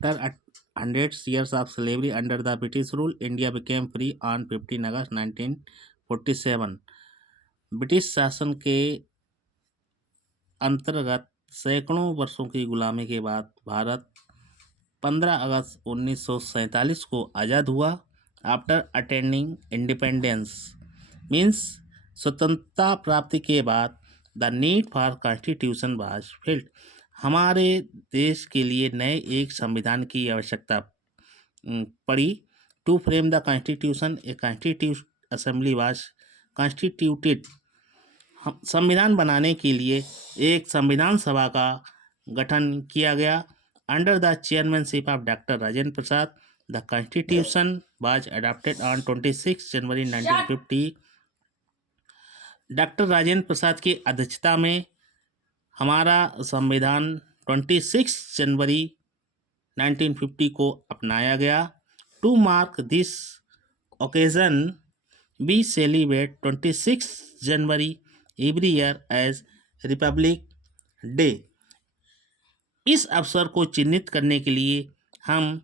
After hundreds years of slavery under the British rule, India became free on 15 August 1947। British शासन के अंतर्गत सैकड़ों वर्षों की गुलामी के बाद भारत 15 अगस्त 1947 को आज़ाद हुआ। आफ्टर अटेंडिंग इंडिपेंडेंस मीन्स स्वतंत्रता प्राप्ति के बाद the need for constitution was field. हमारे देश के लिए नए एक संविधान की आवश्यकता पड़ी। To frame the constitution a constitute assembly was constituted. संविधान बनाने के लिए एक संविधान सभा का गठन किया गया। Under the chairmanship of doctor Rajendra Prasad the constitution was adopted on 26 January 1950। Doctor Rajendra Prasad की अध्यक्षता में हमारा संविधान 26 जनवरी 1950 को अपनाया गया। To mark this occasion we celebrate 26 January every year as Republic Day. इस अवसर को चिन्हित करने के लिए हम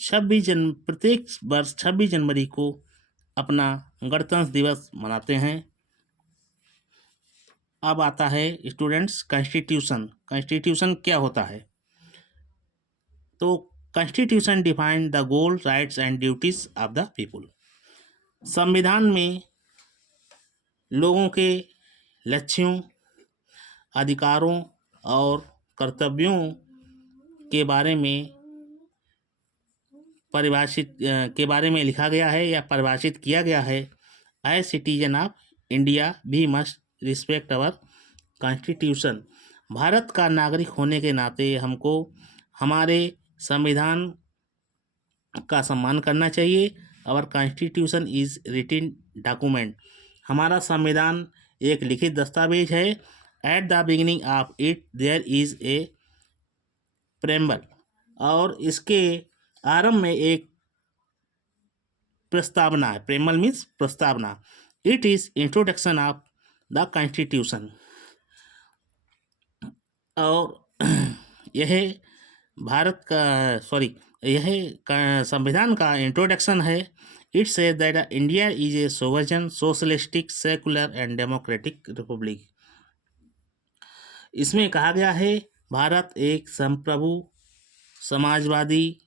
प्रत्येक वर्ष 26 जनवरी को अपना गणतंत्र दिवस मनाते हैं। अब आता है स्टूडेंट्स कॉन्स्टिट्यूशन। कॉन्स्टिट्यूशन क्या होता है? तो constitution define the goal, rights and duties of the people. संविधान में लोगों के लक्ष्यों, अधिकारों और कर्तव्यों के बारे में लिखा गया है या परिभाषित किया गया है। As citizen of India we must respect our constitution. भारत का नागरिक होने के नाते हमको हमारे संविधान का सम्मान करना चाहिए। Our constitution is written document. हमारा संविधान एक लिखित दस्तावेज है। At the beginning of it there is a preamble. और इसके आरंभ में एक प्रस्तावना है। प्रेम्बल मीन्स प्रस्तावना। It is introduction of the constitution. और यह संविधान का इंट्रोडक्शन है। It says that India is a sovereign, socialistic, secular and democratic republic. इसमें कहा गया है भारत एक संप्रभु, समाजवादी,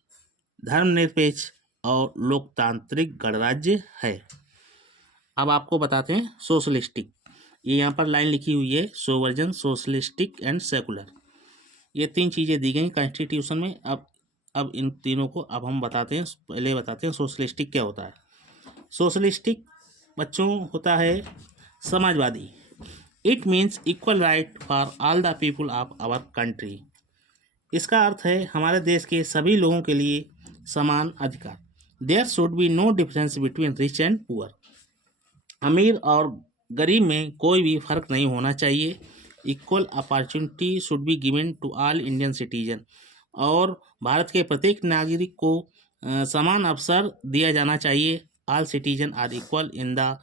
धर्मनिरपेक्ष और लोकतांत्रिक गणराज्य है। अब आपको बताते हैं सोशलिस्टिक। ये यहाँ पर लाइन लिखी हुई है, सोवर्जन, सोशलिस्टिक एंड सेकुलर। ये तीन चीज़ें दी गई कॉन्स्टिट्यूशन में। अब इन तीनों को अब हम बताते हैं। पहले बताते हैं सोशलिस्टिक क्या होता है। सोशलिस्टिक बच्चों होता है समाजवादी। It means equal right for all the people of our country. इसका अर्थ है हमारे देश के सभी लोगों के लिए समान अधिकार। There should be no difference between rich and poor. अमीर और गरीब में कोई भी फर्क नहीं होना चाहिए। Equal opportunity should be given to all Indian citizen. और भारत के प्रत्येक नागरिक को समान अवसर दिया जाना चाहिए। All citizen are equal in the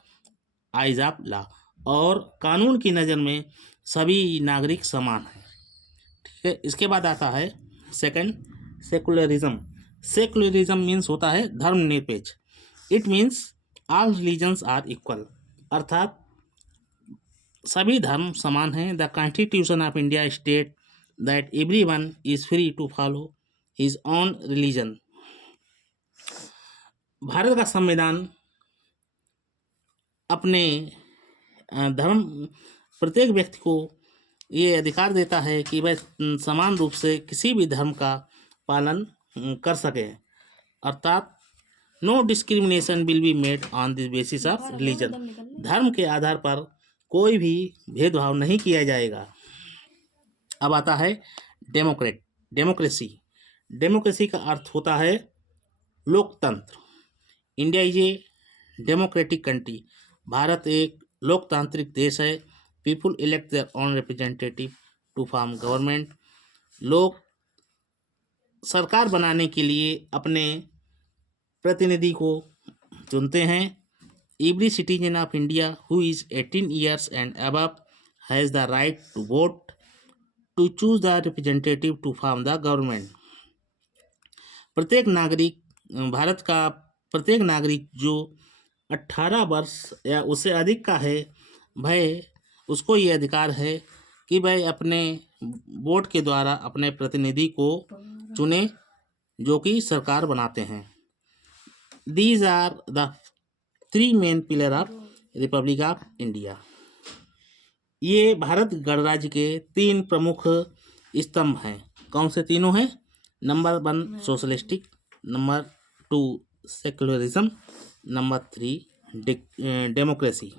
eyes of law. और कानून की नज़र में सभी नागरिक समान हैं। ठीक है। इसके बाद आता है सेकंड, सेकुलरिज्म। सेकुलरिज्म मीन्स होता है धर्मनिरपेक्ष। It means all religions are equal. अर्थात सभी धर्म समान हैं। The constitution of India state that everyone is free to follow his own religion. भारत का संविधान अपने धर्म प्रत्येक व्यक्ति को ये अधिकार देता है कि वह समान रूप से किसी भी धर्म का पालन कर सके। अर्थात no discrimination will be made on the basis of religion. धर्म के आधार पर कोई भी भेदभाव नहीं किया जाएगा। अब आता है डेमोक्रेसी। डेमोक्रेसी का अर्थ होता है लोकतंत्र। India is a democratic country. भारत एक लोकतांत्रिक देश है। People elect their own representative to form government. लोग सरकार बनाने के लिए अपने प्रतिनिधि को चुनते हैं। Every citizen of India who is 18 years and above has the right to vote to choose the representative to form the government. भारत का प्रत्येक नागरिक जो 18 वर्ष या उससे अधिक का है, वह उसको ये अधिकार है कि वह अपने वोट के द्वारा अपने प्रतिनिधि को चुने, जो कि सरकार बनाते हैं। These are the 3 main pillar of republic of India. ये भारत गणराज्य के 3 प्रमुख स्तंभ हैं। कौन से तीनों हैं? Number 1 socialistic, number 2 secularism, number 3 democracy.